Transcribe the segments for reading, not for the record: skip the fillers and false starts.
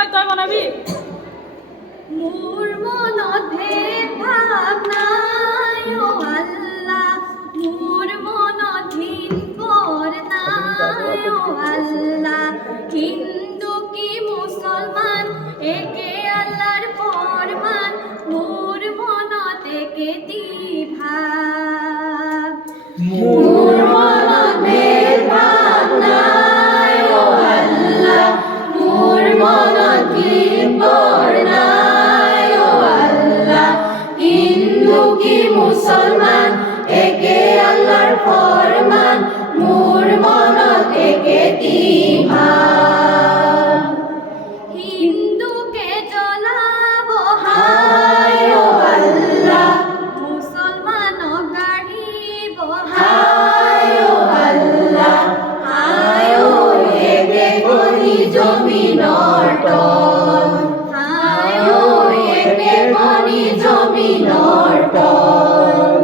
ওই তুই বানাবি মোর মনত ভেদ ভাব নাই ও আল্লাহ, মোর মনত ভিন পর নাই ও আল্লাহ। হিন্দু কি মুসলমান একে আল্লাহর ফরমান, মোর মনত একে দ্বিভাব। মোর মনত ভেদ ভাব নাই ও আল্লাহ, মোর মনত ভিন পর নাই ও আল্লাহ। হিন্দু কি মুসলমান একে আল্লাহর ফরমান, মোর মনত একে দ্বিভাব। হিন্দুকে জ্বলাবো হায় ও আল্লাহ, মুসলমান গাড়িব হায় ও আল্লাহ। হায় ও একে করি জমিনর তল, হায় ও একে করি জমিনর তল।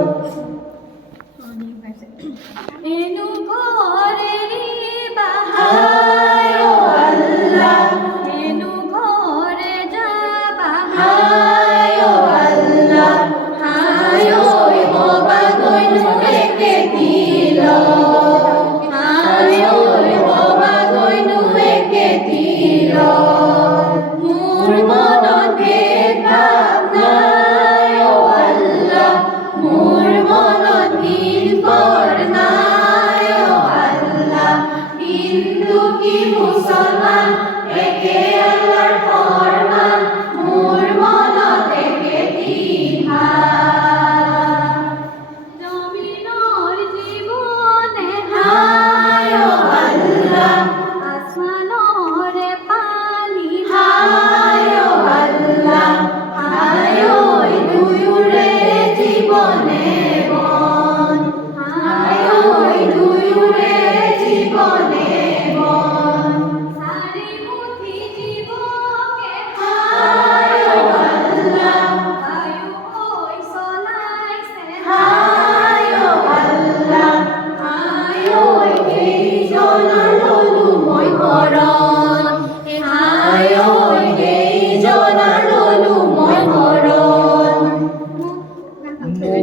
এনু ঘরেরি বাহায় ও আল্লাহ, এনু ঘরে যাবা হায় ও আল্লাহ। হায় ও হবা গইনু একে দিল, হায় ও হবা গইনু একে দিল। মোর মনত ভেদ ভাব নাই ও আল্লাহ, মোর মনত ভিন পর নাই ও আল্লাহ। হিন্দু কি মুসলমান একে আল্লাহর ফরমান, মোর মনত একে দ্বিভাব। জমিনর জীবনে হায় ও আল্লাহ, আসমানরে পানি হায় ও আল্লাহ। হায় ও দুয়ুরে জীবনে বন, হায় ও দুয়ুরে জীবনে বন। সারি মুঠি জীবকে হায় ও আল্লাহ, বায়ু ওই চলাইছে হায় ও আল্লাহ। হায় ও এই জনার ললু মই করন, হায় ও এই জনার ললু মই করন।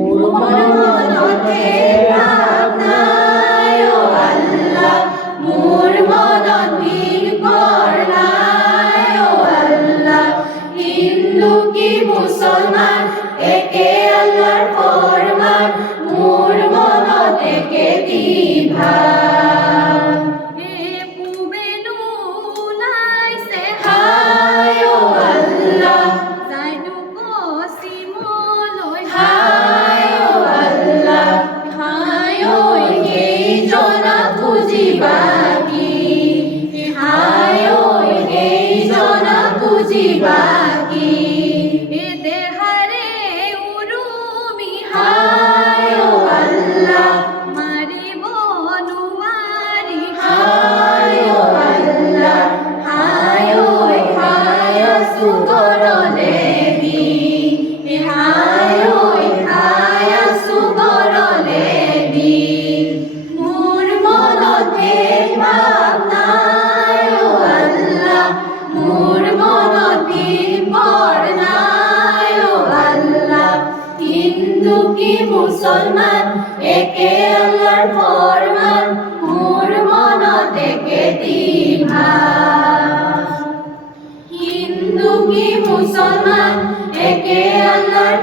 মোর মনতে ভাব নাই ও আল্লাহ, মোর মনত ভিন পর নাই ও আল্লাহ। হিন্দু কি মুসলমান একে আল্লাহর ফরমান, মোর মনত একে দ্বিভাব। এ পুবেনু নাইছে হায় ও আল্লাহ, যাইনু পশ্চিমলৈ হায় ও আল্লাহ। হায় ও এই জনা বুঝিবা কি, হায় ও এই জনা বুঝিবা কি। এ দেহারে উরুমি হায় ও আল্লাহ, মারিব নুয়ারি হায় ও আল্লাহ। হায় ও হায় সুগরলে দি, হায় ও হায় সুগরলে দি। মোর মনত ভেদ ভাব নাই ও আল্লাহ, মোর মনত ভিন পর নাই ও আল্লাহ। হিন্দু কি মুসলমান একে আল্লাহর ফরমান, মোর মনত একে দ্বিভাব। হিন্দু কি মুসলমান একে আল্লাহর